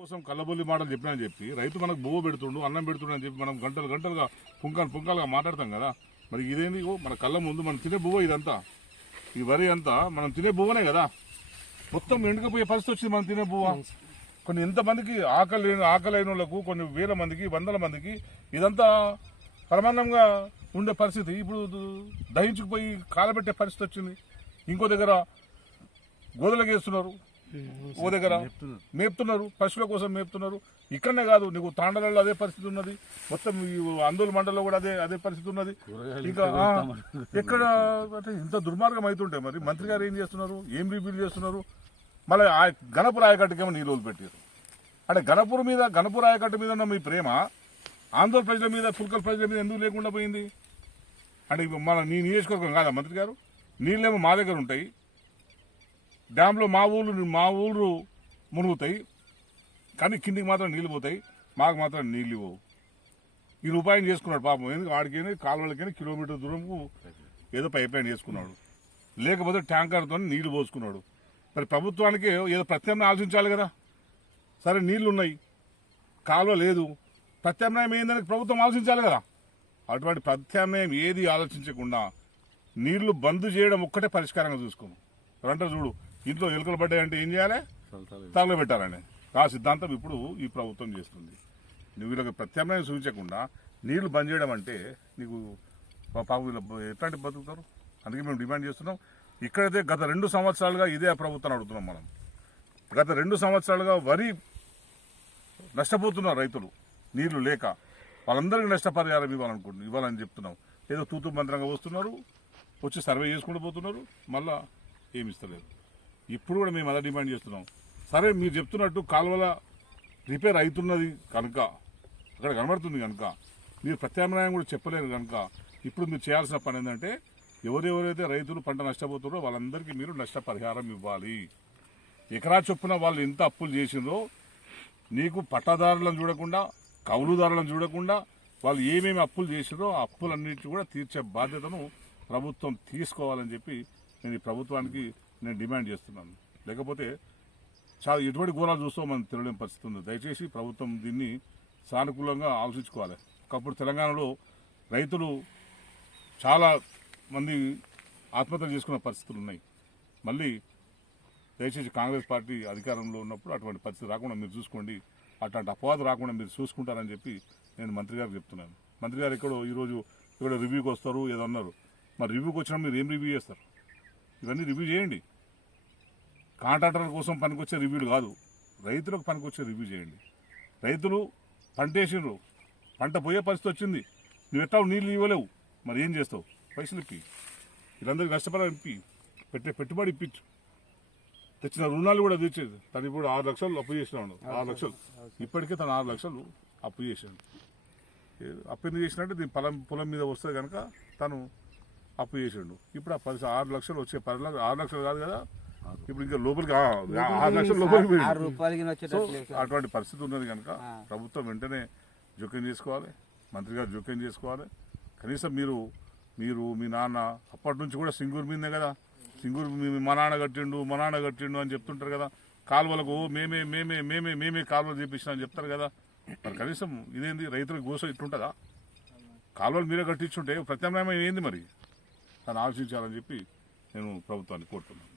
కోసం కళ్ళబొల్లి మాటలు చెప్పినని చెప్పి రైతు మనకు బువ్వ పెడుతుండు అన్నం పెడుతుండు అని చెప్పి మనం గంటలు గంటలుగా పుంకాలుగా మాట్లాడతాం కదా. మరి ఇదేంది మన కళ్ళ ముందు మనం తినే బువ్వ ఇదంతా, ఈ వరి అంతా మనం తినే బువ్వనే కదా. మొత్తం ఎండుకపోయే పరిస్థితి వచ్చింది మనం తినే బువ్వ. కొన్ని ఎంతమందికి ఆకలైన వాళ్ళకు, కొన్ని వేల మందికి, వందల మందికి ఇదంతా పరమాన్నంగా ఉండే పరిస్థితి ఇప్పుడు దహించుకుపోయి కాలబెట్టే పరిస్థితి వచ్చింది. ఇంకో దగ్గర గోదలకు వేస్తున్నారు, ఓ దగ్గర మేపుతున్నారు, పశువుల కోసం మేపుతున్నారు. ఇక్కడనే కాదు, నీకు తాండలలో అదే పరిస్థితి ఉన్నది, మొత్తం అందోళ మండలంలో కూడా అదే పరిస్థితి ఉన్నది. ఇంకా ఎక్కడ అంటే ఇంత దుర్మార్గం అవుతుంటే మరి మంత్రి గారు ఏం చేస్తున్నారు, ఏం రివ్యూ చేస్తున్నారు? మళ్ళీ గణపూర్ ఆయకట్టుకేమో నీళ్ళు వదిలిపెట్టారు. అంటే గణపూర్ ఆయకట్టు మీద ఉన్న మీ ప్రేమ ఆంధ్ర ప్రజల మీద, పుల్కల్ ప్రజల మీద ఎందుకు లేకుండా పోయింది? అంటే మన నీ నియోజకవర్గం కాదా మంత్రి గారు? నీళ్ళేమో మా దగ్గర ఉంటాయి, డ్యాంలో మా ఊళ్ళు మునుగుతాయి, కానీ కిందికి మాత్రం నీళ్ళు పోతాయి, మాకు మాత్రం నీళ్ళు ఇవ్వవు. ఈ ఉపాయం చేసుకున్నాడు పాపం. ఎందుకు వాడికైనా కాలువలకైనా కిలోమీటర్ దూరంకు ఏదో పైప్ లైన్ చేసుకున్నాడు, లేకపోతే ట్యాంకర్తో నీళ్లు పోసుకున్నాడు. మరి ప్రభుత్వానికి ఏదో ప్రత్యామ్నాయం ఆలోచించాలి కదా. సరే నీళ్లు ఉన్నాయి, కాలువ లేదు, ప్రత్యామ్నాయం ఏందని ప్రభుత్వం ఆలోచించాలి కదా. అటువంటి ప్రత్యామ్నాయం ఏది ఆలోచించకుండా నీళ్లు బంద్ చేయడం ఒక్కటే పరిష్కారంగా చూసుకోము. అంటారు చూడు, ఇంట్లో ఎలుకలు పడ్డాయంటే ఏం చేయాలి, తగల పెట్టాలని. ఆ సిద్ధాంతం ఇప్పుడు ఈ ప్రభుత్వం చేస్తుంది. నువ్వు వీళ్ళకి ప్రత్యామ్నాయం సూచించకుండా నీళ్లు బంద్ చేయడం అంటే నీకు పాపం ఎట్లాంటి బతుకుతారు? అందుకే మేము డిమాండ్ చేస్తున్నాం. ఇక్కడైతే గత 2 సంవత్సరాలుగా ఇదే ప్రభుత్వం అడుగుతున్నాం మనం. గత 2 సంవత్సరాలుగా వరి నష్టపోతున్నారు రైతులు నీళ్లు లేక. వాళ్ళందరికీ నష్టపరిహారం ఇవ్వాలని చెప్తున్నాం. ఏదో తూతు మంత్రంగా వస్తున్నారు, వచ్చి సర్వే చేసుకుంటూ పోతున్నారు, మళ్ళా ఏమి ఇస్తలేదు. ఇప్పుడు కూడా మేము అదే డిమాండ్ చేస్తున్నాం. సరే మీరు చెప్తున్నట్టు కాలువల రిపేర్ అవుతున్నది కనుక, అక్కడ కనబడుతుంది కనుక, మీరు ప్రత్యామ్నాయం కూడా చెప్పలేరు కనుక, ఇప్పుడు మీరు చేయాల్సిన పని ఏంటంటే ఎవరెవరైతే రైతులు పంట నష్టపోతున్నారో వాళ్ళందరికీ మీరు నష్టపరిహారం ఇవ్వాలి. ఎకరా చొప్పున వాళ్ళు ఎంత అప్పులు చేసిందో నీకు పట్టాదారులను చూడకుండా, కౌలుదారులను చూడకుండా వాళ్ళు ఏమేమి అప్పులు చేసిందో ఆ అప్పులన్నింటినీ కూడా తీర్చే బాధ్యతను ప్రభుత్వం తీసుకోవాలని చెప్పి నేను ఈ ప్రభుత్వానికి డిమాండ్ చేస్తున్నాను. లేకపోతే చాలా ఎటువంటి ఘోరాలు చూస్తూ మనం తెలియలేని పరిస్థితి ఉంది. దయచేసి ప్రభుత్వం దీన్ని సానుకూలంగా ఆలోచించుకోవాలి. ఒకప్పుడు తెలంగాణలో రైతులు చాలా మంది ఆత్మహత్య చేసుకున్న పరిస్థితులు ఉన్నాయి. మళ్ళీ దయచేసి కాంగ్రెస్ పార్టీ అధికారంలో ఉన్నప్పుడు అటువంటి పరిస్థితి రాకుండా మీరు చూసుకోండి, అట్లాంటి అపవాదం రాకుండా మీరు చూసుకుంటారని చెప్పి నేను మంత్రి గారికి చెప్తున్నాను. మంత్రి గారు ఈరోజు ఇక్కడ రివ్యూకి వస్తారు ఏదో అన్నారు. మరి రివ్యూకి వచ్చినా మీరు ఏం రివ్యూ చేస్తారు? ఇవన్నీ రివ్యూ చేయండి. కాంట్రాక్టర్ల కోసం పనికొచ్చే రివ్యూలు కాదు, రైతులకు పనికొచ్చే రివ్యూ చేయండి. రైతులు పంట వేసిండ్రు, పంట పోయే పరిస్థితి వచ్చింది, నువ్వు ఎట్లా నీళ్ళు ఇవ్వలేవు, మరి ఏం చేస్తావు? పైసలు ఇప్పి, వీళ్ళందరికీ నష్టపడాలి, ఇప్పి, పెట్టుబడి ఇప్పించు. తెచ్చిన రుణాలు కూడా తీర్చేది. తను ఇప్పుడు 6 లక్షలు అప్పు చేసినాడు. 6 లక్షలు ఇప్పటికే తను 6 లక్షలు అప్పు చేశాడు. అప్పు ఎందుకు చేసినట్టు దీని పొలం మీద వస్తే కనుక తను అప్పు చేసాడు. ఇప్పుడు ఆ 6 లక్షలు వచ్చే 10 లక్షలు 6 లక్షలు కాదు కదా, ఇప్పుడు ఇంకా లోపలికి 6 లక్షలు లోపలికి. అటువంటి పరిస్థితి ఉన్నది కనుక ప్రభుత్వం వెంటనే జోక్యం చేసుకోవాలి, మంత్రి గారు జోక్యం చేసుకోవాలి. కనీసం మీరు మీ నాన్న అప్పటి నుంచి కూడా సింగూరు మీదే కదా, సింగూరు మా నాన్న కట్టిండు అని చెప్తుంటారు కదా. కాలువలకు మేమే కాలువలు చేపించిన అని చెప్తారు కదా. మరి కనీసం ఇదేంది రైతులకు గోస ఇట్లుంటుందా? కాలువలు మీరే కట్టించుంటే ప్రత్యామ్నాయం ఏంది మరి? దాన్ని ఆలోచించాలని చెప్పి నేను ప్రభుత్వాన్ని కోరుతున్నాను.